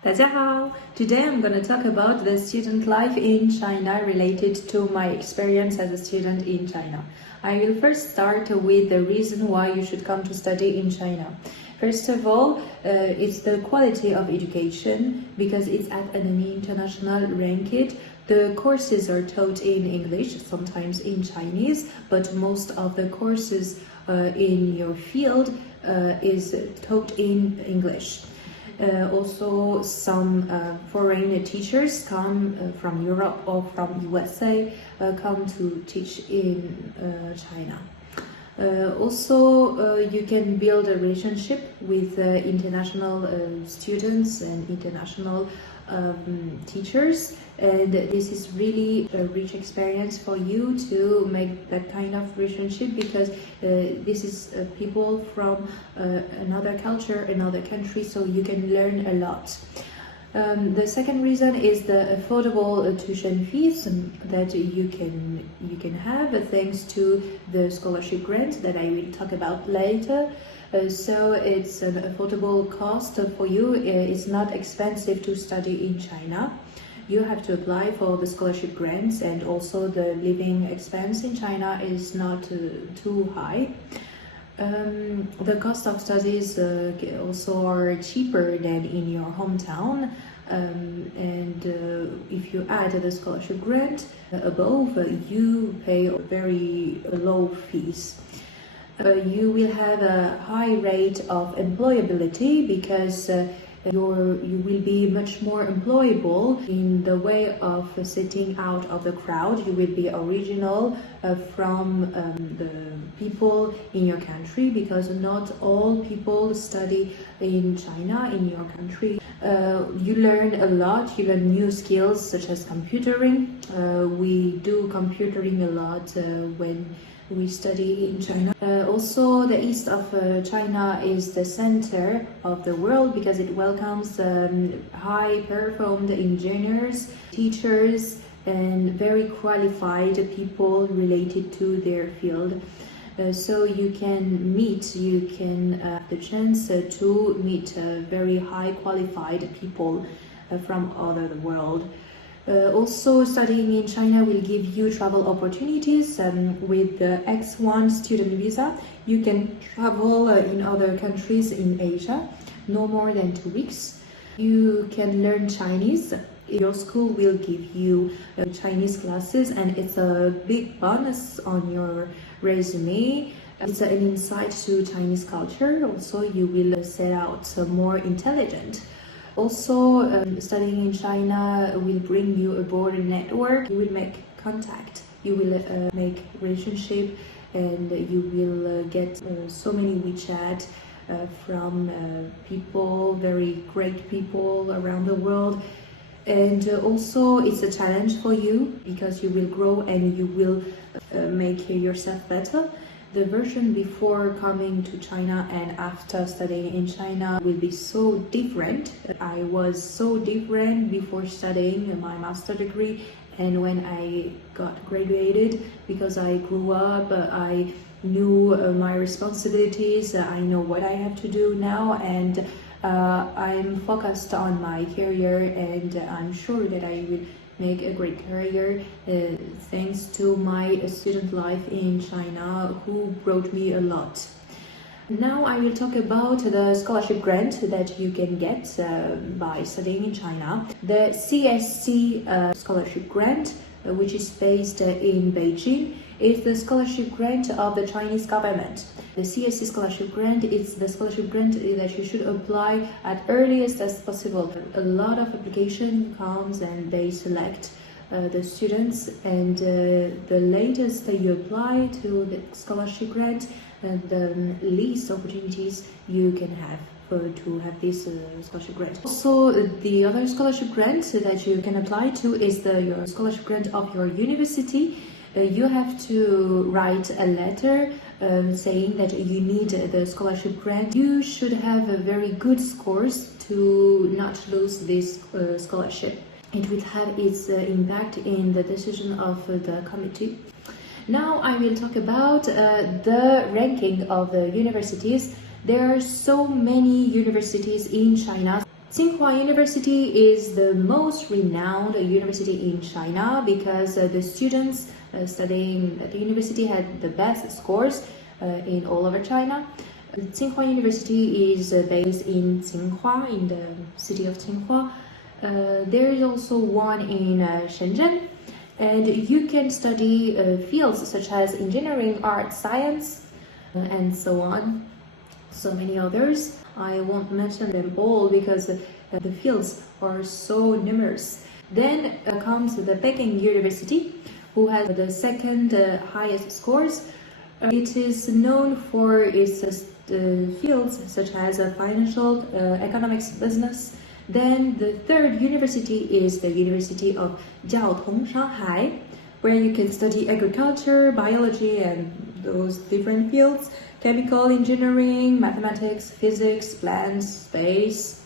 大家好! Today I'm going to talk about the student life in China related to my experience as a student in China. I will first start with the reason why you should come to study in China. First of all, it's the quality of education because it's at an international ranking. The courses are taught in English, sometimes in Chinese, but most of the courses in your field is taught in English. Also, some foreign teachers come from Europe or from USA come to teach in China. Also, you can build a relationship with international students and international teachers, and this is really a rich experience for you to make that kind of relationship because this is people from another culture, another country, so you can learn a lot. The second reason is the affordable tuition fees that you can have thanks to the scholarship grant that I will talk about later. So it's an affordable cost for you. It's not expensive to study in China. You have to apply for the scholarship grants, and also the living expense in China is not too high. The cost of studies also are cheaper than in your hometown, and if you add the scholarship grant above, you pay very low fees. You will have a high rate of employability because you will be much more employable in the way of sitting out of the crowd. You will be original from the people in your country because not all people study in China, in your country. You learn a lot, you learn new skills such as computering. We do computering a lot when we study in China. Also, the east of China is the center of the world because it welcomes high-performed engineers, teachers, and very qualified people related to their field. So you can have the chance to meet very high qualified people from all over the world. Also, studying in China will give you travel opportunities. With the X1 student visa, you can travel in other countries in Asia, no more than 2 weeks. You can learn Chinese. Your school will give you Chinese classes, and it's a big bonus on your resume. It's an insight to Chinese culture. Also, you will set out more intelligent. Also, studying in China will bring you a broader network. You will make contact, you will make relationship, and you will get so many WeChat from people, very great people around the world. And also, it's a challenge for you because you will grow and you will make yourself better. The version before coming to China and after studying in China will be so different. I was so different before studying my master degree and when I got graduated because I grew up, I knew my responsibilities, I know what I have to do now, and I'm focused on my career, and I'm sure that I will make a great career thanks to my student life in China, who brought me a lot. Now I will talk about the scholarship grant that you can get by studying in China. The CSC scholarship grant, which is based in Beijing, is the scholarship grant of the Chinese government. The CSC scholarship grant is the scholarship grant that you should apply at earliest as possible. A lot of application comes and they select the students, and the latest that you apply to the scholarship grant, the least opportunities you can have to have this scholarship grant. Also, the other scholarship grant that you can apply to is your scholarship grant of your university. You have to write a letter saying that you need the scholarship grant. You should have a very good scores to not lose this scholarship. It will have its impact in the decision of the committee. Now I will talk about the ranking of the universities. There are so many universities in China. Tsinghua University is the most renowned university in China because the students studying at the university had the best scores in all over China. Tsinghua University is based in Tsinghua, in the city of Tsinghua. There is also one in Shenzhen, and you can study fields such as engineering, art, science, and so on. So many others. I won't mention them all because the fields are so numerous. Then comes the Peking University, who has the second highest scores. It is known for its fields such as financial, economics, business. Then the third university is the University of Jiaotong, Shanghai, where you can study agriculture, biology, and those different fields, chemical engineering, mathematics, physics, plants, space.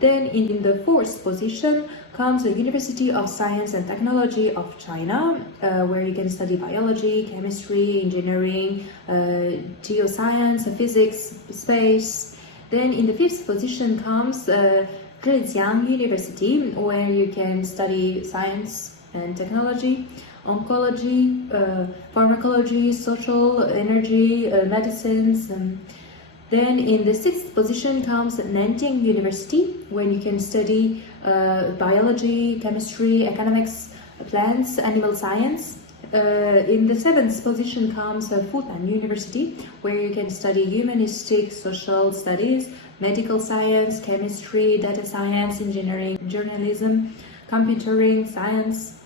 Then in the fourth position comes the University of Science and Technology of China, where you can study biology, chemistry, engineering, geoscience, physics, space. Then in the fifth position comes Zhejiang University, where you can study science and technology, oncology, pharmacology, social, energy, medicines. Then in the sixth position comes Nanjing University, where you can study biology, chemistry, economics, plants, animal science. In the seventh position comes Fudan University, where you can study humanistic, social studies, medical science, chemistry, data science, engineering, journalism, computering, science.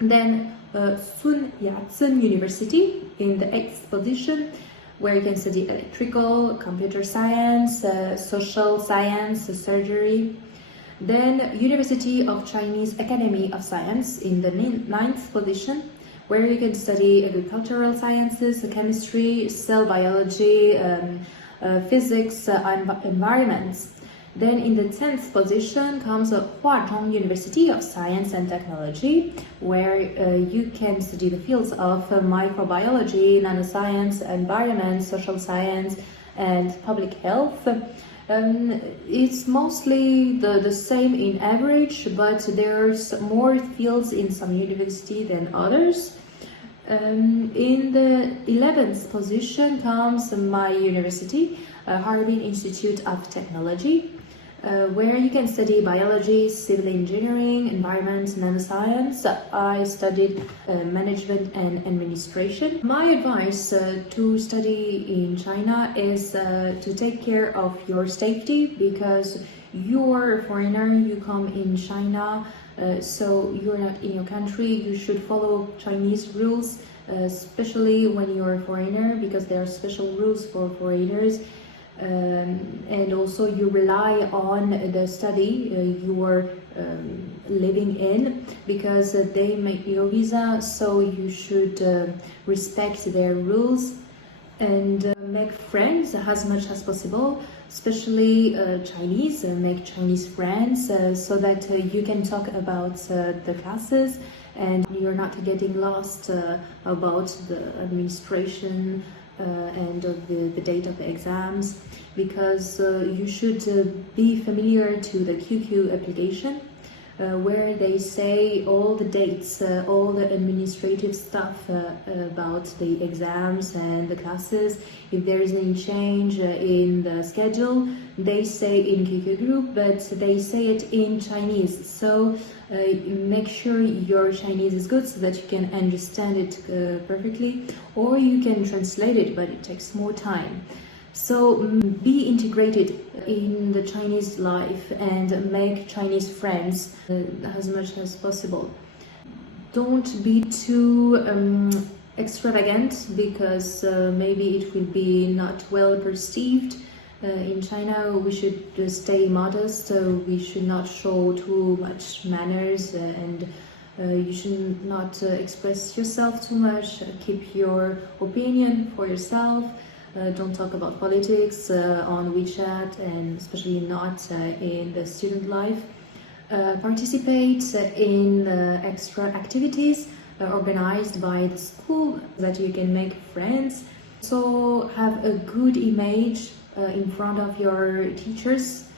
Then Sun Yat-sen University in the eighth position, where you can study electrical, computer science, social science, surgery. Then University of Chinese Academy of Science in the ninth position, where you can study agricultural sciences, chemistry, cell biology, physics, environments. Then in the 10th position comes Huazhong University of Science and Technology, where you can study the fields of microbiology, nanoscience, environment, social science, and public health. It's mostly the same in average, but there's more fields in some university than others. In the 11th position comes my university, Harbin Institute of Technology, where you can study biology, civil engineering, environment, nanoscience. I studied management and administration. My advice to study in China is to take care of your safety, because you're a foreigner, you come in China, so you're not in your country. You should follow Chinese rules, especially when you're a foreigner, because there are special rules for foreigners. And also you rely on the study you are living in, because they make your visa, so you should respect their rules and make friends as much as possible, especially Chinese. Make Chinese friends so that you can talk about the classes and you're not getting lost about the administration and the date of the exams, because you should be familiar to the QQ application, where they say all the dates, all the administrative stuff about the exams and the classes. If there is any change in the schedule, they say in QQ group, but they say it in Chinese. So make sure your Chinese is good so that you can understand it perfectly, or you can translate it, but it takes more time. So be integrated in the Chinese life and make Chinese friends as much as possible. Don't be too extravagant, because maybe it will be not well perceived. In China, we should stay modest. We should not show too much manners, and you should not express yourself too much. Keep your opinion for yourself. Don't talk about politics on WeChat, and especially not in the student life. Participate in extra activities organized by the school so that you can make friends. So have a good image in front of your teachers,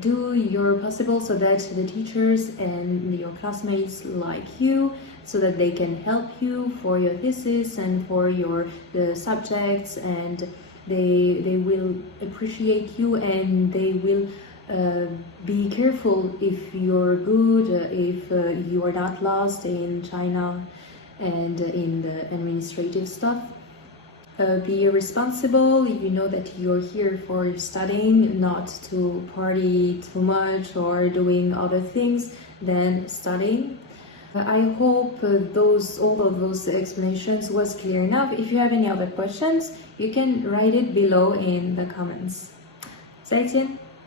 do your possible so that the teachers and your classmates like you, so that they can help you for your thesis and for your the subjects, and they will appreciate you, and they will be careful if you're good, if you are not lost in China and in the administrative stuff. Be responsible. You know that you're here for studying, not to party too much or doing other things than studying. I hope all of those explanations was clear enough. If you have any other questions, you can write it below in the comments. 再见。